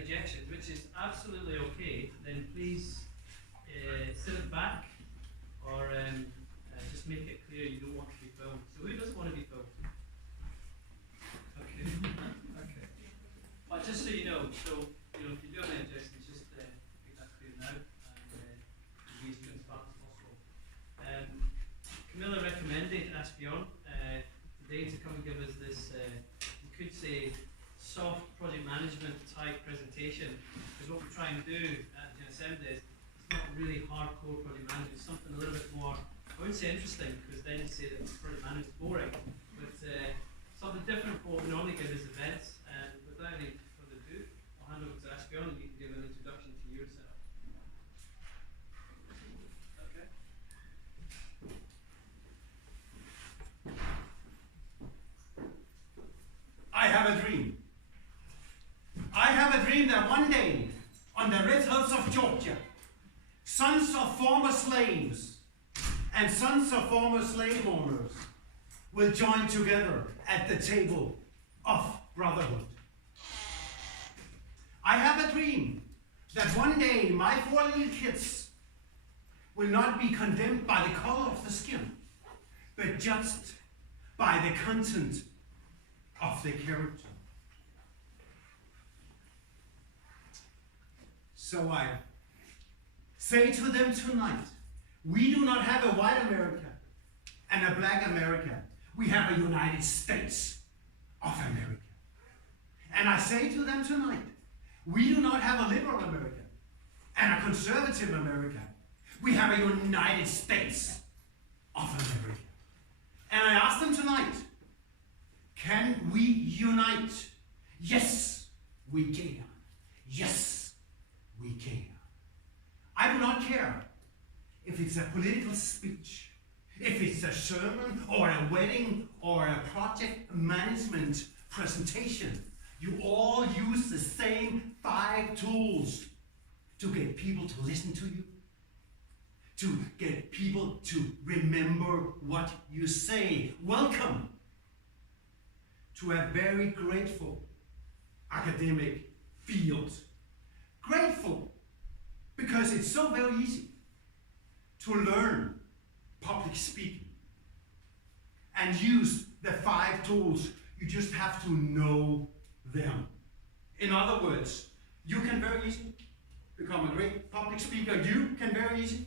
objections, which is absolutely okay, then please sit it back or just make it clear you don't want to be filmed. So who doesn't want to be filmed? Okay. Okay. But just so you know, if you do have any objections, just make that clear now and be as transparent as possible. Camilla recommended Asbjorn today to come and give us this, you could say, soft project management type presentation. Because what we try and do at GNSM is it's not really hardcore project management, it's something a little bit more, I wouldn't say interesting, because then you say that project management is boring, but something different from what we normally give as events. And without any further ado, I'll hand over to Asbjorn and you can give an introduction to yourself. Okay. I have a dream. I have a dream that one day, on the red hills of Georgia, sons of former slaves and sons of former slave owners will join together at the table of brotherhood. I have a dream that one day my 4 little kids will not be condemned by the color of the skin, but judged by the content of their character. So I say to them tonight, we do not have a white America and a black America. We have a United States of America. And I say to them tonight, we do not have a liberal America and a conservative America. We have a United States of America. And I ask them tonight, can we unite? Yes, we can. Yes, we can. I do not care if it's a political speech, if it's a sermon or a wedding or a project management presentation. You all use the same 5 tools to get people to listen to you, to get people to remember what you say. Welcome to a very grateful academic field. Grateful because it's so very easy to learn public speaking and use the 5 tools. You just have to know them. In other words, you can very easily become a great public speaker. You can very easily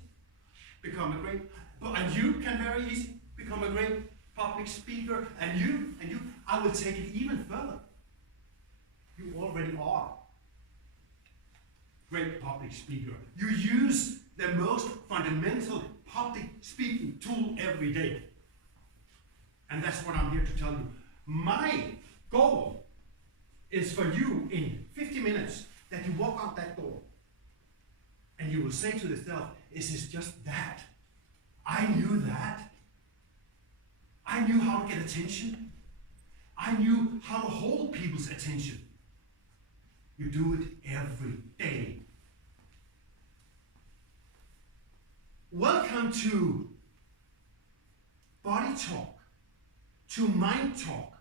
become a great, and you can very easily become a great public speaker. And you, I will take it even further. You already are great public speaker. You use the most fundamental public speaking tool every day. And that's what I'm here to tell you. My goal is for you in 50 minutes that you walk out that door and you will say to yourself, is this just that? I knew that. I knew how to get attention. I knew how to hold people's attention. You do it every day. Welcome to Body Talk, to Mind Talk,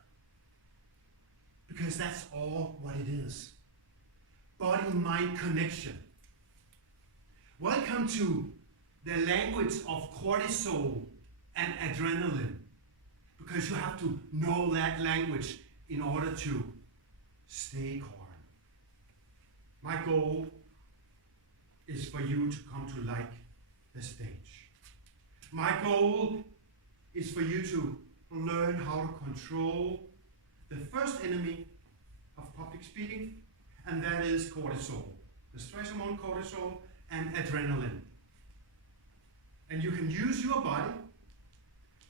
because that's all what it is. Body-mind connection. Welcome to the language of cortisol and adrenaline, because you have to know that language in order to stay calm. My goal is for you to come to like the stage. My goal is for you to learn how to control the first enemy of public speaking, and that is cortisol. The stress hormone cortisol and adrenaline. And you can use your body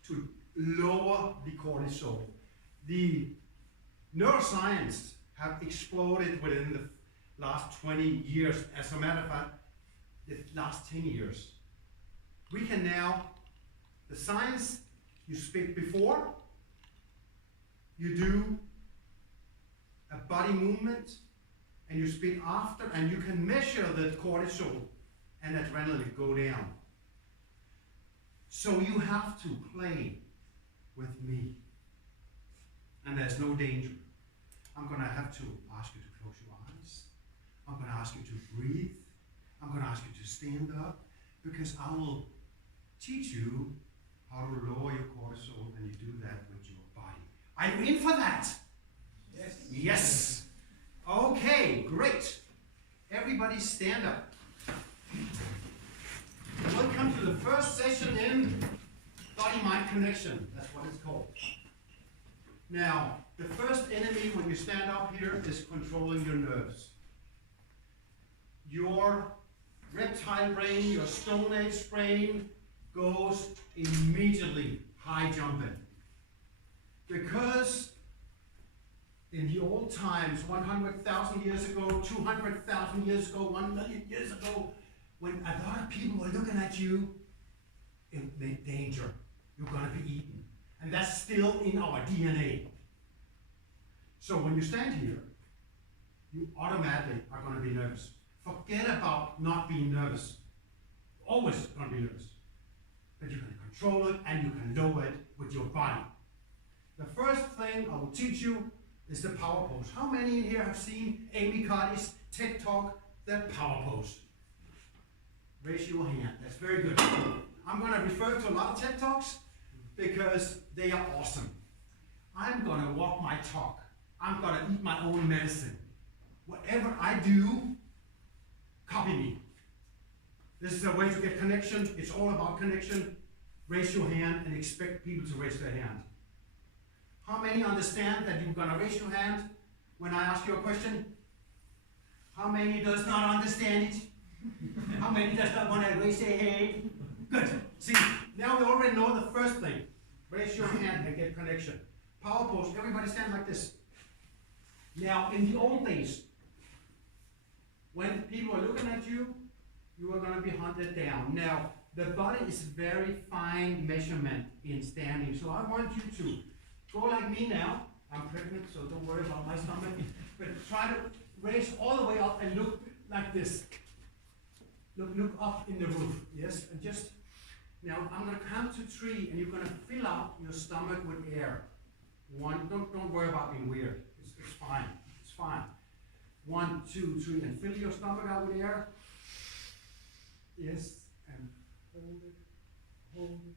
to lower the cortisol. The neuroscience have exploded within the last 20 years. As a matter of fact, the last 10 years. We can now, the science, you speak before, you do a body movement, and you speak after, and you can measure the cortisol and adrenaline go down. So you have to play with me. And there's no danger. I'm going to have to ask you to close your eyes. I'm going to ask you to breathe. I'm going to ask you to stand up because I will teach you how to lower your cortisol, and you do that with your body. Are you in for that? Yes. Yes. Okay, great. Everybody stand up. Welcome to the first session in Body-Mind Connection. That's what it's called. Now, the first enemy when you stand up here is controlling your nerves. Your reptile brain, your Stone Age brain goes immediately high jumping. Because in the old times, 100,000 years ago, 200,000 years ago, 1 million years ago, when a lot of people were looking at you, it meant danger. You're going to be eaten. And that's still in our DNA. So when you stand here, you automatically are going to be nervous. Forget about not being nervous. Always going to be nervous. But you can control it and you can lower it with your body. The first thing I will teach you is the power pose. How many in here have seen Amy Cardi's TED Talk, the power pose? Raise your hand. That's very good. I'm going to refer to a lot of TED Talks because they are awesome. I'm going to walk my talk. I'm going to eat my own medicine. Whatever I do, copy me. This is a way to get connection. It's all about connection. Raise your hand and expect people to raise their hand. How many understand that you're going to raise your hand when I ask you a question? How many does not understand it? How many does not want to raise their hand? Good. See, now we already know the first thing. Raise your hand and get connection. Power pose. Everybody stand like this. Now, in the old days, when people are looking at you, you are going to be hunted down. Now, the body is very fine measurement in standing. So I want you to go like me now. I'm pregnant, so don't worry about my stomach. But try to raise all the way up and look like this. Look up in the roof. Yes, and just now I'm going to count to 3, and you're going to fill out your stomach with air. 1. Don't worry about being weird. It's fine. It's fine. 1, 2, 3, and fill your stomach out with air. Yes, and hold it, hold it,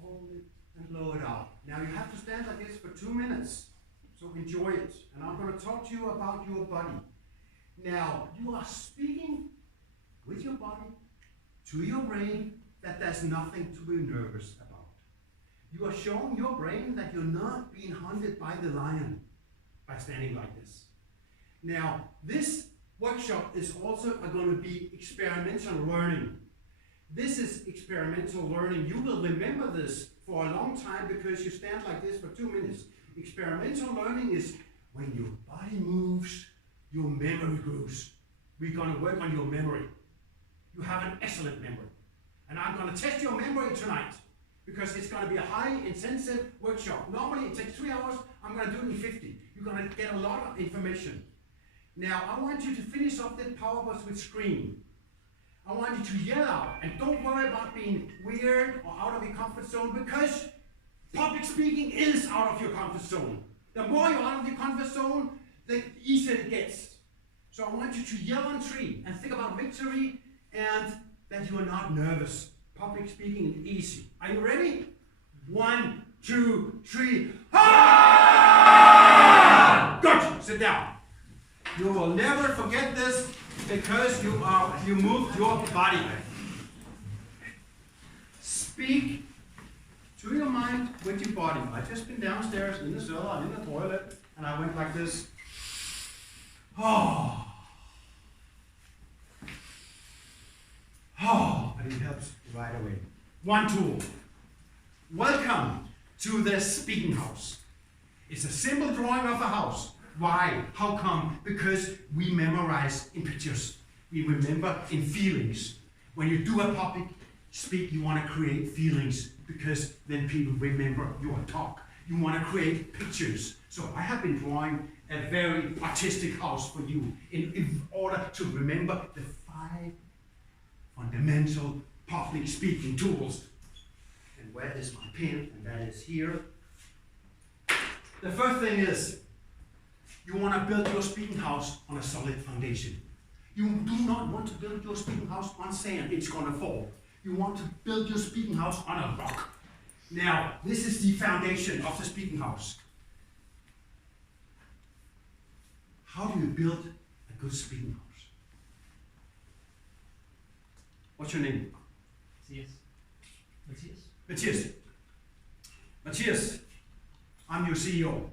hold it, and blow it out. Now you have to stand like this for 2 minutes. So enjoy it. And I'm going to talk to you about your body. Now, you are speaking with your body to your brain that there's nothing to be nervous about. You are showing your brain that you're not being hunted by the lion by standing like this. Now, this workshop is also going to be experimental learning. This is experimental learning. You will remember this for a long time because you stand like this for 2 minutes. Experimental learning is when your body moves, your memory grows. We're going to work on your memory. You have an excellent memory. And I'm going to test your memory tonight because it's going to be a high intensive workshop. Normally it takes 3 hours. I'm going to do it in 50. You're going to get a lot of information. Now I want you to finish up that power pose with scream. I want you to yell out and don't worry about being weird or out of your comfort zone because public speaking is out of your comfort zone. The more you're out of your comfort zone, the easier it gets. So I want you to yell on 3 and think about victory and that you are not nervous. Public speaking is easy. Are you ready? 1, 2, 3. Ah! Good. Sit down. You will never forget this because you moved your body. Speak to your mind with your body. I've just been downstairs in the cellar, in the toilet, and I went like this. Oh. Oh, but it helps right away. 1 tool. Welcome to the speaking house. It's a simple drawing of a house. Why? How come? Because we memorize in pictures. We remember in feelings. When you do a public speak, you want to create feelings because then people remember your talk. You want to create pictures. So I have been drawing a very artistic house for you in order to remember the 5 fundamental public speaking tools. And where is my pen? And that is here. The first thing is you want to build your speaking house on a solid foundation. You do not want to build your speaking house on sand, it's gonna fall. You want to build your speaking house on a rock. Now, this is the foundation of the speaking house. How do you build a good speaking house? What's your name? Yes. Matthias. Matthias. Matthias, I'm your CEO.